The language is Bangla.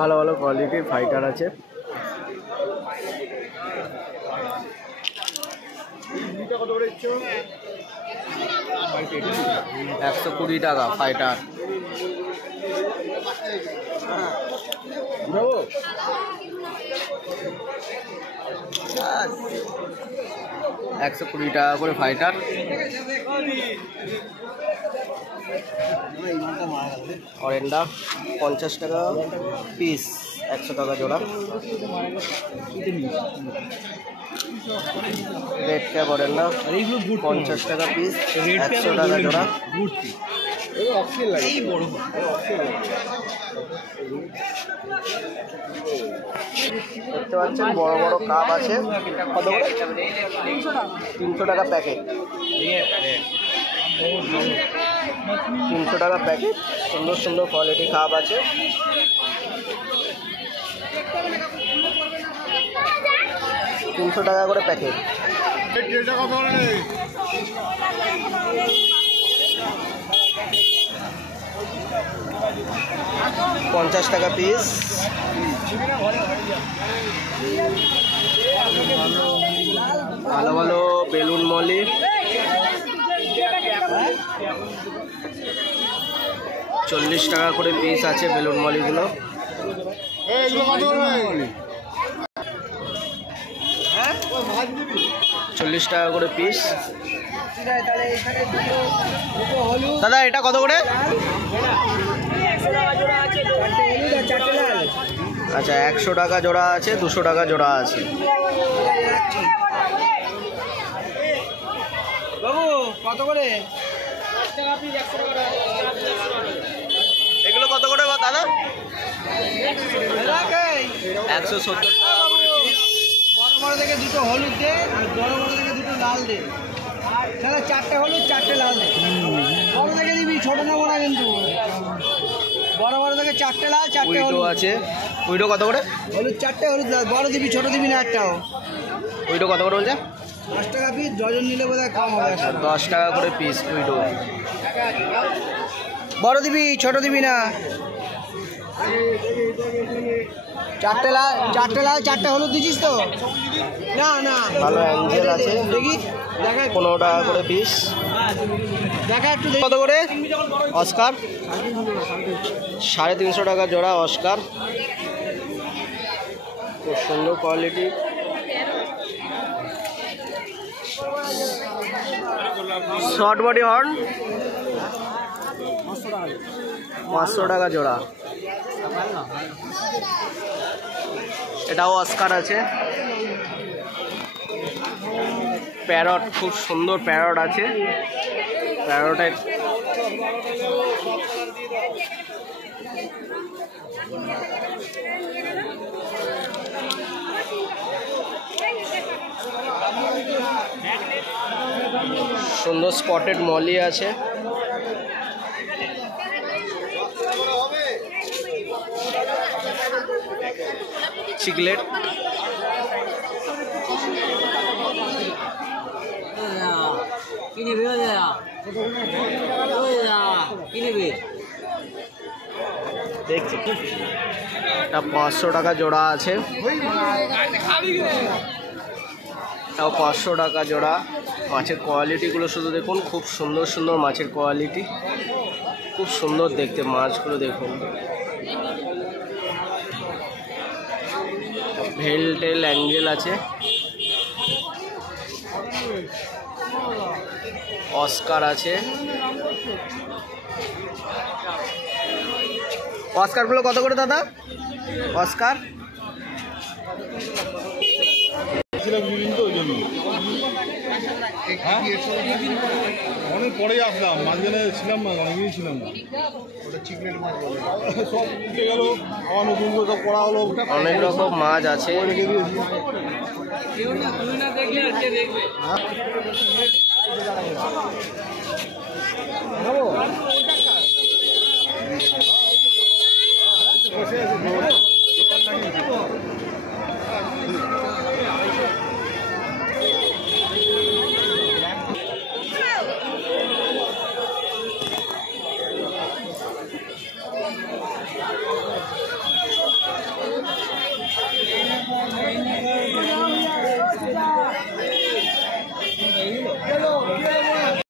ভালো ভালো কোয়ালিটির ফাইটার আছে। $120 টাকা ফাইটার। $120 করে ফাইটার। অরেন্ডা 50 টাকা পিস, 100 টাকা জোড়া। রেড ক্যাপ অরেন্ডা 50 টাকা পিস, 100 টাকা জোড়া। দেখতে পাচ্ছেন বড় বড় কাপ আছে, কত করে? 300 টাকা প্যাকেট। 300 টাকা প্যাকেট। সুন্দর সুন্দর কোয়ালিটি কাপ আছে। $300 টাকা করে প্যাকেট। 50 টাকা পিস। ভালো ভালো বেলুন মলি, 40 টাকা করে পিস আছে বেলুন মলিগুলো। 40 টাকা করে পিস। দাদা এটা কত করে? আচ্ছা 100 টাকা জোড়া আছে, 200 টাকা জোড়া আছে। বাবু কত করে? এগুলো কত করে দাদা? 170 টাকা করে পিস। বড় বড় থেকে দুটো হলুদ দে, আর বড় বড় থেকে দুটো লাল দে। তাহলে 4টে হলুদ 4টে লাল দে। বড় থেকে দিবি, ছোট নেবো না কিন্তু। বড় বড় থেকে 4টে লাল 4টে হলুদ আছে। উইডো কত করে? হলুদ 4টে হলুদ লাল। বড় দিবি, ছোট দিবি না একটাও। উইডো কত করে বলছে? 10 টাকা পিস। ডজন নিলে বোধহয় কম হবে। 10 টাকা করে পিস উইডো। বড় দিবি, ছোট দিবি না। 4টে লাল 4টে হলুদ দিছিস তো? না না, ভালো অ্যাঞ্জেল আছে। দেখি দেখা 15 টাকা করে পিস। দেখা একটু কত করে? অস্কার 350 টাকা জোড়া অস্কার। খুব সুন্দর কোয়ালিটি। শর্ট বডি হর্ন 500 টাকা জোড়া। এটাও অস্কার আছে। প্যারট, খুব সুন্দর প্যারট আছে। প্যারটের সুন্দর স্পটেড মলি আছে। চিকলেট দেখছি, এটা 500 টাকা জোড়া আছে। এটাও 500 টাকা জোড়া। মাছের কোয়ালিটিগুলো শুধু দেখুন, খুব সুন্দর সুন্দর মাছের কোয়ালিটি, খুব সুন্দর দেখতে মাছগুলো দেখুন। ভেল টেল অ্যাঞ্জেল আছে। অস্কার আছে। অস্কারগুলো কত করে দাদা? অস্কার অনেক পরে আসলাম, মাঝখানে ছিলাম না, অনেকদিন ছিলাম না। সব উঠে গেল, আবার নতুন করে সব করা হলো। অনেক রকম মাছ আছে। রেখে দিয়েছি।